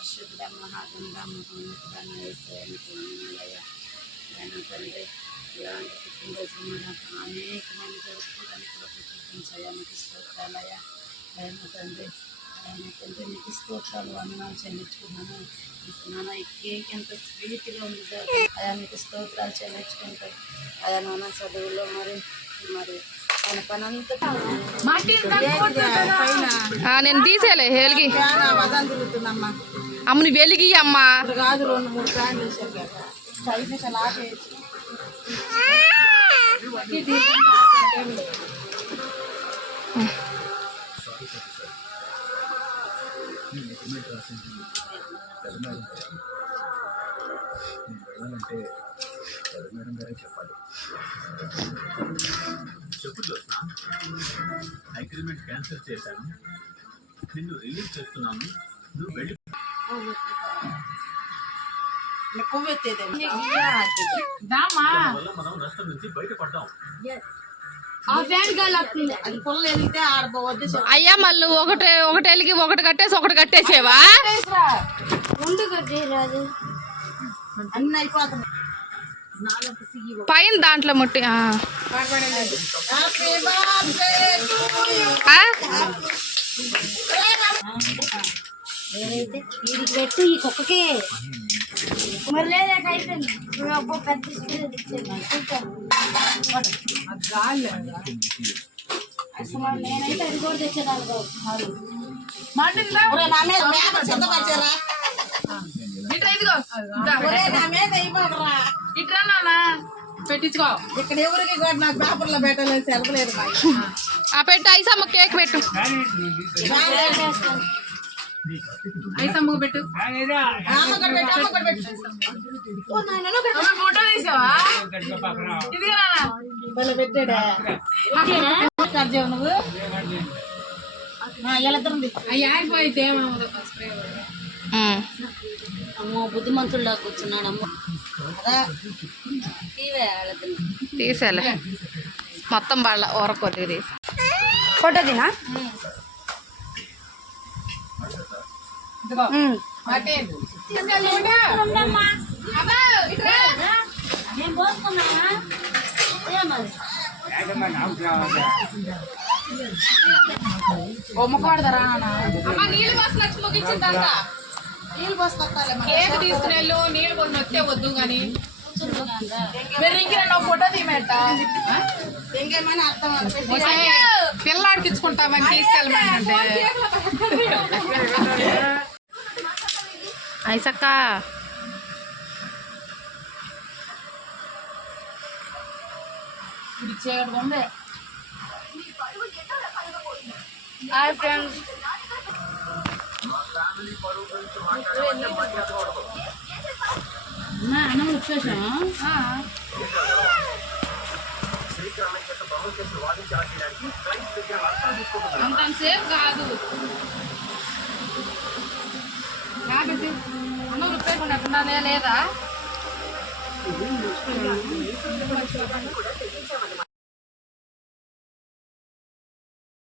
పరిశుద్ధ మహాగంధ మహోన్నతుడనయ్యా తండ్రి ఇలాంటి పుట్టినరోజు అనేకమైన జరుపుకోవడానికి చూపించాయా మీకు స్తోత్రాలయ్యా తండ్రి తండ్రి మీకు స్తోత్రాలు వందనాలు చెల్లించుకున్నాను నాన్న ఈ కేక్ ఎంత స్వీట్గా ఉంది అయా మీకు స్తోత్రాలు చెల్లించుకుంటాయి అయా నాన్న చదువులో మరి ఆయన పని అంతా నేను తీసేలే వెలిగి అమ్మని వెలిగి అమ్మా కాదు 2-3 ఫ్యాన్లు వేసారు 5 నిమిషాలు ఆపేయచ్చు చెప్పు అగ్రిమెంట్ క్యాన్సిల్ చేశాను నిన్ను రిలీజ్ చేస్తున్నాను నువ్వు వెళ్ళి మనం నష్టం నుంచి బయటపడ్డాం అయ్యా మళ్ళీ ఒకటి వెలిగి ఒకటి కట్టేసి ఒకటి కట్టేసేవా అన్ని అయిపోతుంది పైన దాంట్లో ముట్టి పెట్టు ఈ కుక్కకి మరి లేదైపోయింది పెద్ద నేనైతే అది కూడా తెచ్చేదాన్ని పెట్టించుకో ఇక్కడ ఎవరికి కూడా నాకు పేపర్లో పెట్టలేదు సెలవులేదు పెట్టు ఐసమ్మ కేక్ పెట్టు ఐసమ్మకు పెట్టు ఫోటో తీసావా పెట్టాడా నువ్వు అయిపోయితే అమ్మో బుద్ధిమంతుల్లో కూర్చున్నాడు అమ్మ తీసేలే మొత్తం వాళ్ళ ఊర కొద్దిగా తీసి ఫోటో తినా నేను పోసుకున్నా బొమ్మకూడదరా నీళ్ళు పోసి లక్ష్మి ముగించిందంట నీళ్ళు పోసుకొస్తాలే కేక్ తీసుకుని వెళ్ళు నీళ్ళు కొన్ని వస్తే వద్దు కానీ మీరు ఇంకేనా ఫోటో తీయమేట ఇంకేమని అర్థం పిల్లాడికి ఇచ్చుకుంటామని తీసుకెళ్ళమంటే ఐసక్క ఇది చేయడం ఉంది హాయ్ ఫ్రెండ్స్ అన్నం వచ్చేసా అంతసేపు కాదు అమ్మ రూపాయలు ఎక్కడా లేదా